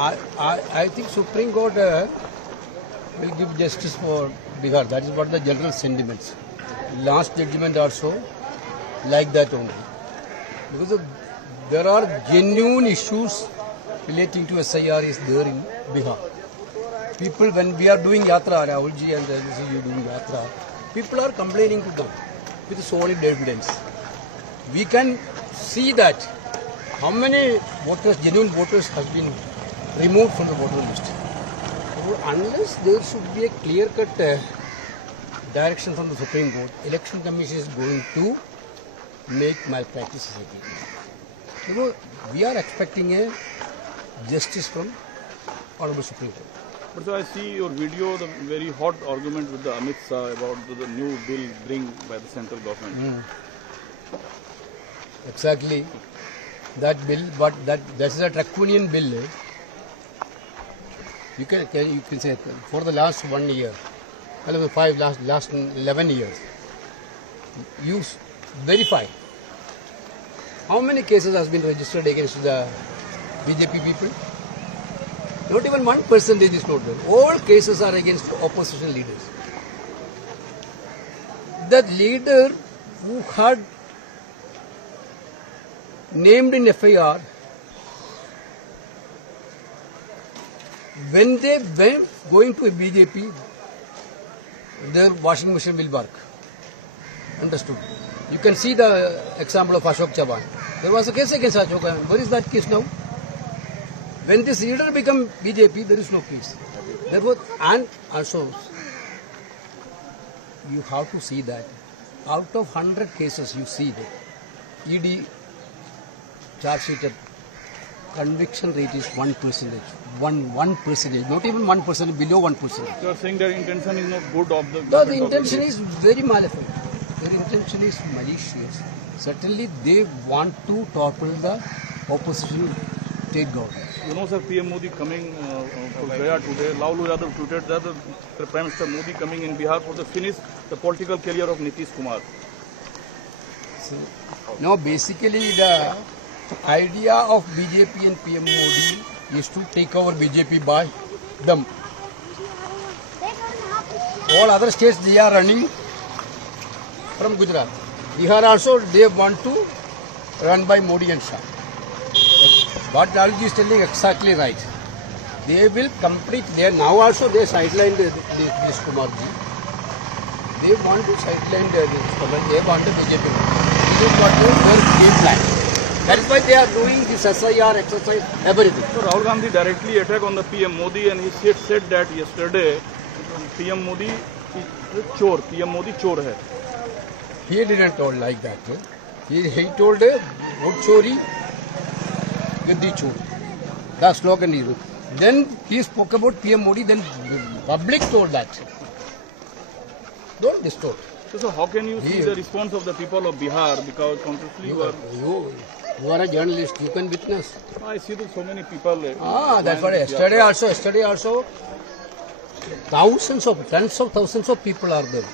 I think Supreme Court will give justice for Bihar. That is what the general sentiments. Last judgment also like that only. Because there are genuine issues relating to SIR is there in Bihar. People, when we are doing Yatra, Rahulji and you doing Yatra, people are complaining to them with solid evidence. We can see that how many voters, genuine voters has been removed from the voter list. So unless there should be a clear-cut direction from the Supreme Court, Election Commission is going to make malpractices again. We are expecting a justice from Honorable Supreme Court. But so I see your video, the very hot argument with the Amit Shah about the new bill bring by the central government. Exactly. That bill, but that is a draconian bill. You can say for the last 1 year, last 11 years, you verify how many cases has been registered against the BJP people. Not even 1% is not there. All cases are against opposition leaders. The leader who had named in FIR, when they went going to a BJP, their washing machine will work. Understood? You can see the example of Ashok Chavan. There was a case against Ashok Chavan. Where is that case now? When this leader become BJP, there is no case. Therefore, and also, you have to see that out of 100 cases, you see that ED charge sheet conviction rate is 1%. 1%, not even 1%, below 1%. You are saying their intention is not good of the... No, the intention is very malevolent. Their intention is malicious. Certainly, they want to topple the opposition state government. You know, sir, PM Modi coming to Gaya today. Lalu Yadav tweeted that the Prime Minister Modi coming in Bihar for the finish the political career of Nitish Kumar. So, no, basically the idea of BJP and PM Modi is to take over BJP by them. All other states they are running from Gujarat. Bihar also they want to run by Modi and Shah. What Lalji is telling exactly right. They will complete. They now also they sidelined this Kumarji. They want to sideline this Kumar. They want to BJP. This is what their game plan. That is why they are doing this SIR exercise, everything. So Rahul Gandhi directly attacked on the PM Modi, and he said that yesterday PM Modi is chor. PM Modi chor hai. He didn't told like that. He told Vote Chori, Gaddi Chor. The slogan is. Then he spoke about PM Modi. Then the public told that. Don't distort. So how can you see the response of the people of Bihar? Because consciously you are a journalist. You can witness. I see that so many people. That's what yesterday also, tens of thousands of people are there.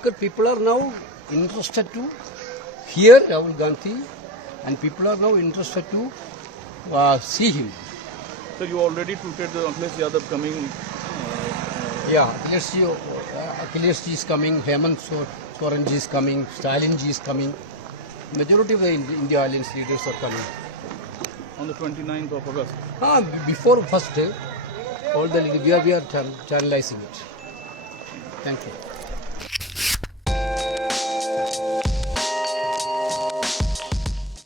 Because people are now interested to hear Rahul Gandhi, and people are now interested to see him. So you already tweeted the Akhilesh Yadav coming. Akhilesh ji is coming, Hemant Soren ji is coming, Stalin ji is coming. Majority of the India Alliance leaders are coming. On the 29th of August? Before first day, all the we are channelizing it. Thank you.